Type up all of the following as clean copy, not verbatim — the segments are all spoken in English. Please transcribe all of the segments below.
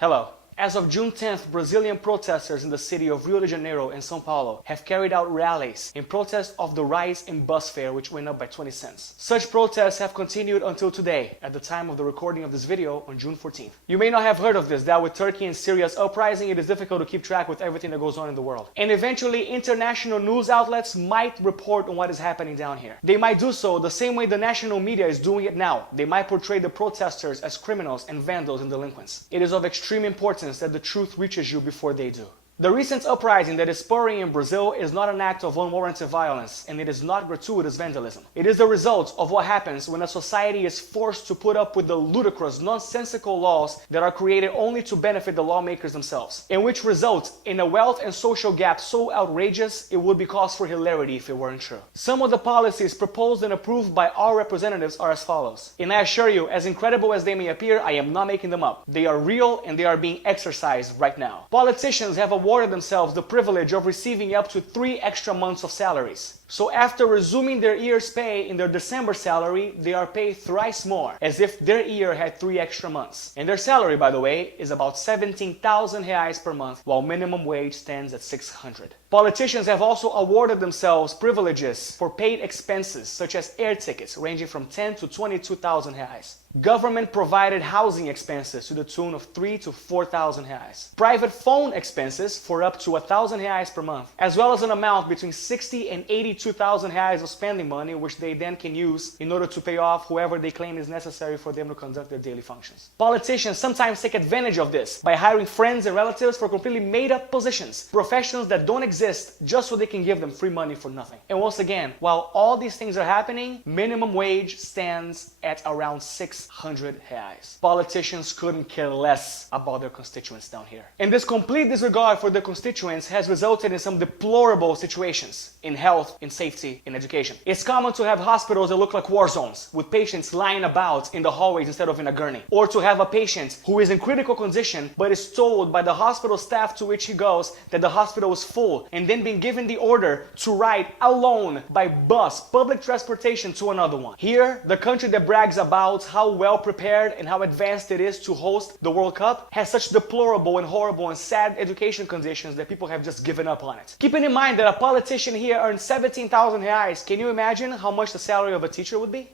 Hello. As of June 10th, Brazilian protesters in the city of Rio de Janeiro and São Paulo have carried out rallies in protest of the rise in bus fare, which went up by 20 cents. Such protests have continued until today, at the time of the recording of this video on June 14th. You may not have heard of this, that with Turkey and Syria's uprising, it is difficult to keep track with everything that goes on in the world. And eventually, international news outlets might report on what is happening down here. They might do so the same way the national media is doing it now. They might portray the protesters as criminals and vandals and delinquents. It is of extreme importance that the truth reaches you before they do. The recent uprising that is spurring in Brazil is not an act of unwarranted violence, and it is not gratuitous vandalism. It is the result of what happens when a society is forced to put up with the ludicrous, nonsensical laws that are created only to benefit the lawmakers themselves, and which result in a wealth and social gap so outrageous it would be cause for hilarity if it weren't true. Some of the policies proposed and approved by our representatives are as follows. And I assure you, as incredible as they may appear, I am not making them up. They are real and they are being exercised right now. Politicians have awarded themselves the privilege of receiving up to 3 extra months of salaries. So after resuming their year's pay in their December salary, they are paid thrice more, as if their year had 3 extra months. And their salary, by the way, is about 17,000 reais per month, while minimum wage stands at 600. Politicians have also awarded themselves privileges for paid expenses, such as air tickets, ranging from 10 to 22,000 reais. Government-provided housing expenses to the tune of 3 to 4,000 reais. Private phone expenses for up to 1,000 reais per month, as well as an amount between 60 and 82,000 reais of spending money, which they then can use in order to pay off whoever they claim is necessary for them to conduct their daily functions. Politicians sometimes take advantage of this by hiring friends and relatives for completely made-up positions, professions that don't exist, just so they can give them free money for nothing. And once again, while all these things are happening, minimum wage stands at around 600 reais. Politicians couldn't care less about their constituents down here. And this complete disregard for their constituents has resulted in some deplorable situations in health, in safety, in education. It's common to have hospitals that look like war zones, with patients lying about in the hallways instead of in a gurney. Or to have a patient who is in critical condition but is told by the hospital staff to which he goes that the hospital is full, and then being given the order to ride alone by bus, public transportation, to another one. Here, the country that brags about how well prepared and how advanced it is to host the World Cup has such deplorable and horrible and sad education conditions that people have just given up on it. Keeping in mind that a politician here earns 17,000 reais, can you imagine how much the salary of a teacher would be?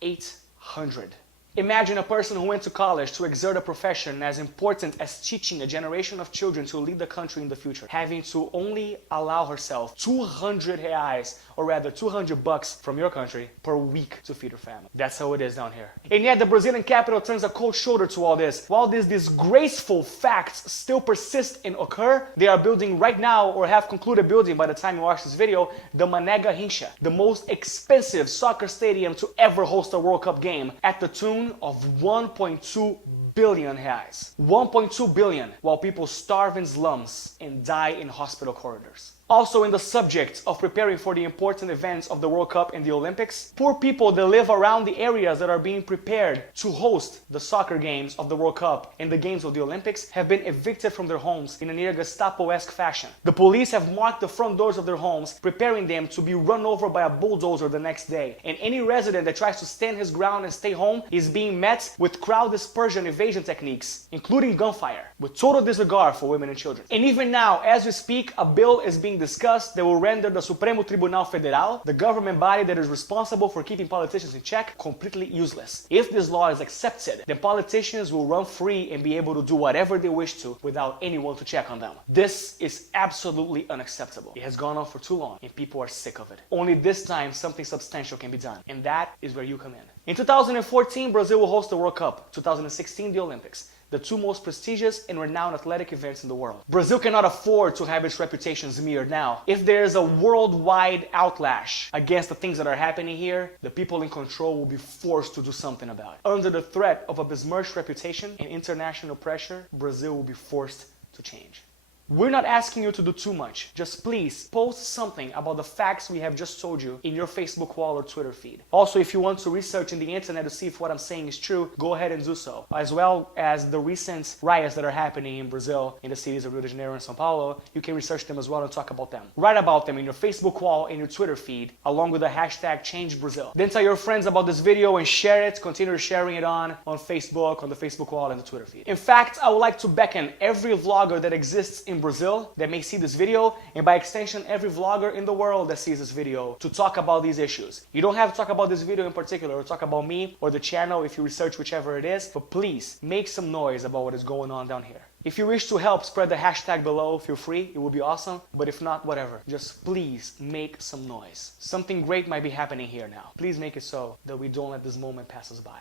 800. Imagine a person who went to college to exert a profession as important as teaching a generation of children to lead the country in the future, having to only allow herself 200 reais, or rather 200 bucks from your country per week to feed her family. That's how it is down here. And yet the Brazilian capital turns a cold shoulder to all this. While these disgraceful facts still persist and occur, they are building right now, or have concluded building by the time you watch this video, the Mané Garrincha, the most expensive soccer stadium to ever host a World Cup game, at the tune of 1.2 billion reais. 1.2 billion, while people starve in slums and die in hospital corridors. Also in the subject of preparing for the important events of the World Cup and the Olympics, poor people that live around the areas that are being prepared to host the soccer games of the World Cup and the games of the Olympics have been evicted from their homes in a near Gestapo-esque fashion. The police have marked the front doors of their homes, preparing them to be run over by a bulldozer the next day. And any resident that tries to stand his ground and stay home is being met with crowd dispersion evasion techniques, including gunfire, with total disregard for women and children. And even now, as we speak, a bill is being discussed that will render the Supremo Tribunal Federal, the government body that is responsible for keeping politicians in check, completely useless. If this law is accepted, then politicians will run free and be able to do whatever they wish to without anyone to check on them. This is absolutely unacceptable. It has gone on for too long and people are sick of it. Only this time something substantial can be done, and that is where you come in. In 2014, Brazil will host the World Cup. 2016, the Olympics. The two most prestigious and renowned athletic events in the world. Brazil cannot afford to have its reputation smeared now. If there is a worldwide outlash against the things that are happening here, the people in control will be forced to do something about it. Under the threat of a besmirched reputation and international pressure, Brazil will be forced to change. We're not asking you to do too much. Just please post something about the facts we have just told you in your Facebook wall or Twitter feed. Also, if you want to research in the internet to see if what I'm saying is true, go ahead and do so. As well as the recent riots that are happening in Brazil, in the cities of Rio de Janeiro and São Paulo, you can research them as well and talk about them. Write about them in your Facebook wall and your Twitter feed, along with the hashtag #ChangeBrazil. Then tell your friends about this video and share it. Continue sharing it on Facebook, on the Facebook wall and the Twitter feed. In fact, I would like to beckon every vlogger that exists in Brazil that may see this video, and by extension every vlogger in the world that sees this video, to talk about these issues. You don't have to talk about this video in particular or talk about me or the channel if you research whichever it is, but please make some noise about what is going on down here. If you wish to help spread the hashtag below, feel free, it would be awesome, but if not, whatever. Just please make some noise. Something great might be happening here now. Please make it so that we don't let this moment pass us by.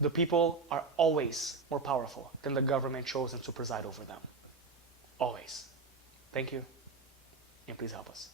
The people are always more powerful than the government chosen to preside over them. Always. Thank you, and please help us.